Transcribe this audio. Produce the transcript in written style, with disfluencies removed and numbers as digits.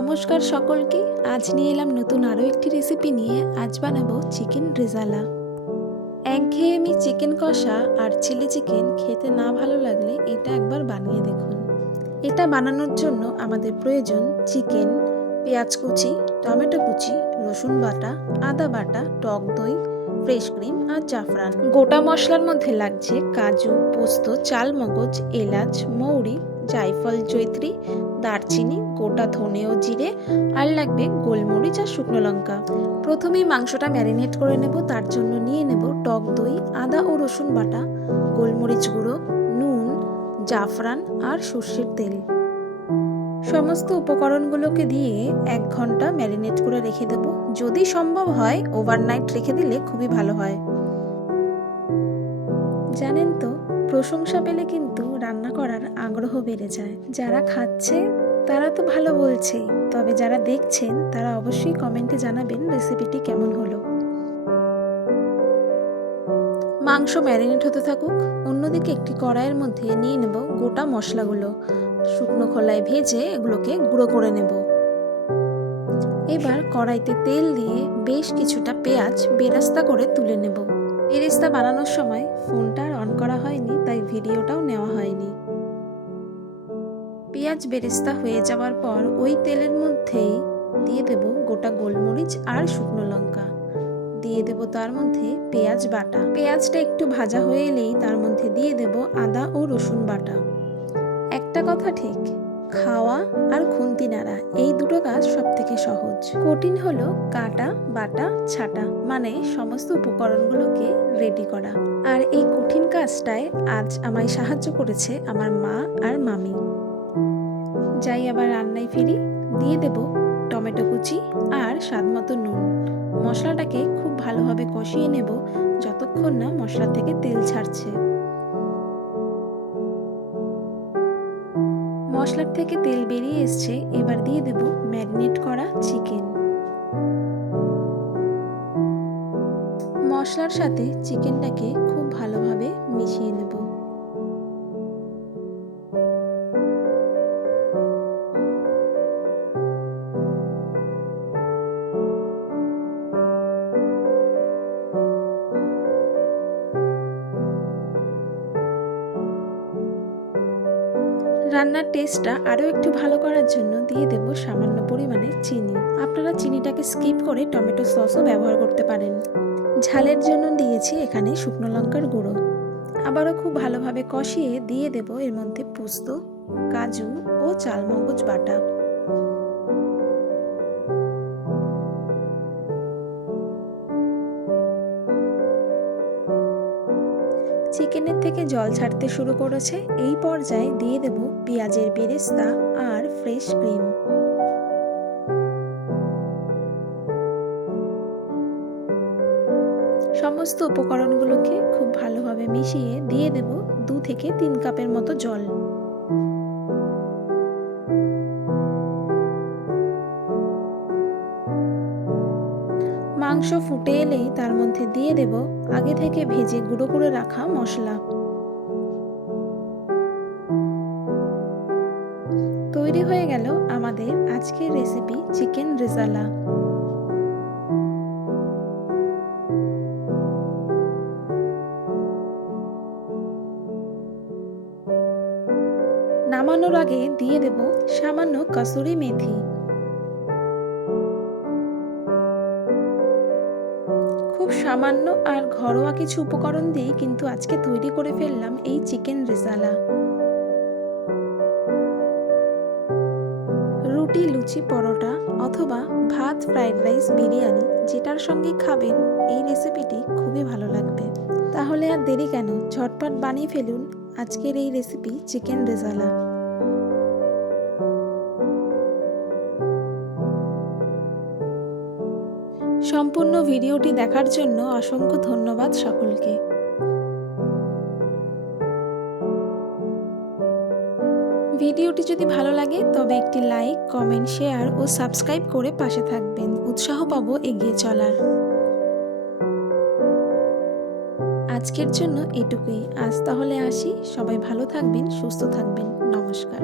নমস্কার সকলকে। আজ নিয়ে এলাম নতুন আরও একটি রেসিপি নিয়ে। আজ বানাবো চিকেন রেজালা। একঘেয়েমি চিকেন কষা আর চিলি চিকেন খেতে না ভালো লাগলে এটা একবার বানিয়ে দেখুন। এটা বানানোর জন্য আমাদের প্রয়োজন চিকেন, পেঁয়াজ কুচি, টমেটো কুচি, রসুন বাটা, আদা বাটা, টক দই, ফ্রেশ ক্রিম আর জাফরান। গোটা মশলার মধ্যে লাগছে কাজু, পোস্ত, চালমগজ, এলাচ, মৌরি, জায়ফল, জয়ত্রী, দারচিনি, গোটা ধনে ও জিরে, আর লাগবে গোলমরিচ আর শুকনো লঙ্কা। প্রথমেই মাংসটা ম্যারিনেট করে নেব। তার জন্য নিয়ে নেব টক দই, আদা ও রসুন বাটা, গোলমরিচ গুঁড়ো, নুন, জাফরান আর সর্ষের তেল। সমস্ত উপকরণগুলোকে দিয়ে 1 ঘন্টা ম্যারিনেট করে রেখে দেব। যদি সম্ভব হয় ওভারনাইট রেখে দিলে খুবই ভালো হয়। জানেন তো, প্রশংসা পেলে কিন্তু রান্না করার আগ্রহ বেড়ে যায়। যারা খাচ্ছে তারা তো ভালো বলছেই, তবে যারা দেখছেন তারা অবশ্যই কমেন্টে জানাবেন রেসিপিটি কেমন হলো। মাংস ম্যারিনেট হতে থাকুক। অন্যদিকে একটি কড়াইয়ের মধ্যে নিয়ে নেব গোটা মশলাগুলো। শুকনো খোলায় ভেজে এগুলোকে গুঁড়ো করে নেব। এবার কড়াইতে তেল দিয়ে বেশ কিছুটা পেঁয়াজ বেরেস্তা করে তুলে নেব। বেরেস্তা বানানোর সময় ফোনটা আর অন করা হয়নি, তাই ভিডিওটাও নেওয়া হয়নি। পেঁয়াজ বেরেস্তা হয়ে যাওয়ার পর ওই তেলের মধ্যেই দিয়ে দেব গোটা গোলমরিচ আর শুকনো লঙ্কা। দিয়ে দেব তার মধ্যে পেঁয়াজ বাটা। পেঁয়াজটা একটু ভাজা হয়ে এলেই তার মধ্যে দিয়ে দেব আদা ও রসুন বাটা। একটা কথা ঠিক, খাওয়া আর খুন্তি নাড়া এই দুটো কাজ সব থেকে সহজ। কঠিন হলো কাটা, বাটা, ছাটা, মানে সমস্ত উপকরণগুলোকে রেডি করা। আর এই কঠিন কাজটায় আজ আমায় সাহায্য করেছে আমার মা আর মামি। যাই আবার রান্নায় ফিরি। দিয়ে দেব টমেটো কুচি আর স্বাদমতো নুন। মশলাটাকে খুব ভালোভাবে কষিয়ে নেব যতক্ষণ না মশলা থেকে তেল ছাড়ছে। মশলার থেকে তেল বেরিয়ে এসছে। এবার দিয়ে দেব ম্যারিনেট করা চিকেন। মশলার সাথে চিকেনটাকে খুব ভালোভাবে মিশিয়ে নেব। রান্নার টেস্টটা আরও একটু ভালো করার জন্য দিয়ে দেব সামান্য পরিমাণে চিনি। আপনারা চিনিটাকে স্কিপ করে টমেটো সসও ব্যবহার করতে পারেন। ঝালের জন্য দিয়েছি এখানে শুকনো লঙ্কার গুঁড়ো। আবারও খুব ভালোভাবে কষিয়ে দিয়ে দেব এর মধ্যে পোস্ত, কাজু ও চালমগজ বাটা। চিকেনের থেকে জল ছাড়তে শুরু করেছে। এই পর্যায়ে দিয়ে দেব পেঁয়াজের বেরেস্তা আর ফ্রেশ ক্রিম। সমস্ত উপকরণগুলোকে খুব ভালোভাবে মিশিয়ে দিয়ে দেব 2 থেকে 3 কাপের মতো জল। মাংস ফুটে এলেই তার মধ্যে দিয়ে দেব আগে থেকে ভেজে গুঁড়ো করে রাখা মশলা। তৈরি হয়ে গেল আমাদের আজকের রেসিপি চিকেন রেজালা। নামানোর আগে দিয়ে দেব সামান্য কসুরি মেথি। খুব সামান্য আর ঘরোয়া কিছু উপকরণ দিয়ে কিন্তু আজকে তৈরি করে ফেললাম এই চিকেন রেজালা। রুটি, লুচি, পরোটা অথবা ভাত, ফ্রাইড রাইস, বিরিয়ানি যেটার সঙ্গে খাবেন এই রেসিপিটি খুবই ভালো লাগবে। তাহলে আর দেরি কেন, ঝটপট বানিয়ে ফেলুন আজকের এই রেসিপি চিকেন রেজালা। সম্পূর্ণ ভিডিওটি দেখার জন্য অসংখ্য ধন্যবাদ সকলকে। ভিডিওটি যদি ভালো লাগে তবে একটি লাইক, কমেন্ট, শেয়ার ও সাবস্ক্রাইব করে পাশে থাকবেন। উৎসাহ পাবো এগিয়ে চলার। আজকের জন্য এটুকুই। আজ তাহলে আসি। সবাই ভালো থাকবেন, সুস্থ থাকবেন। নমস্কার।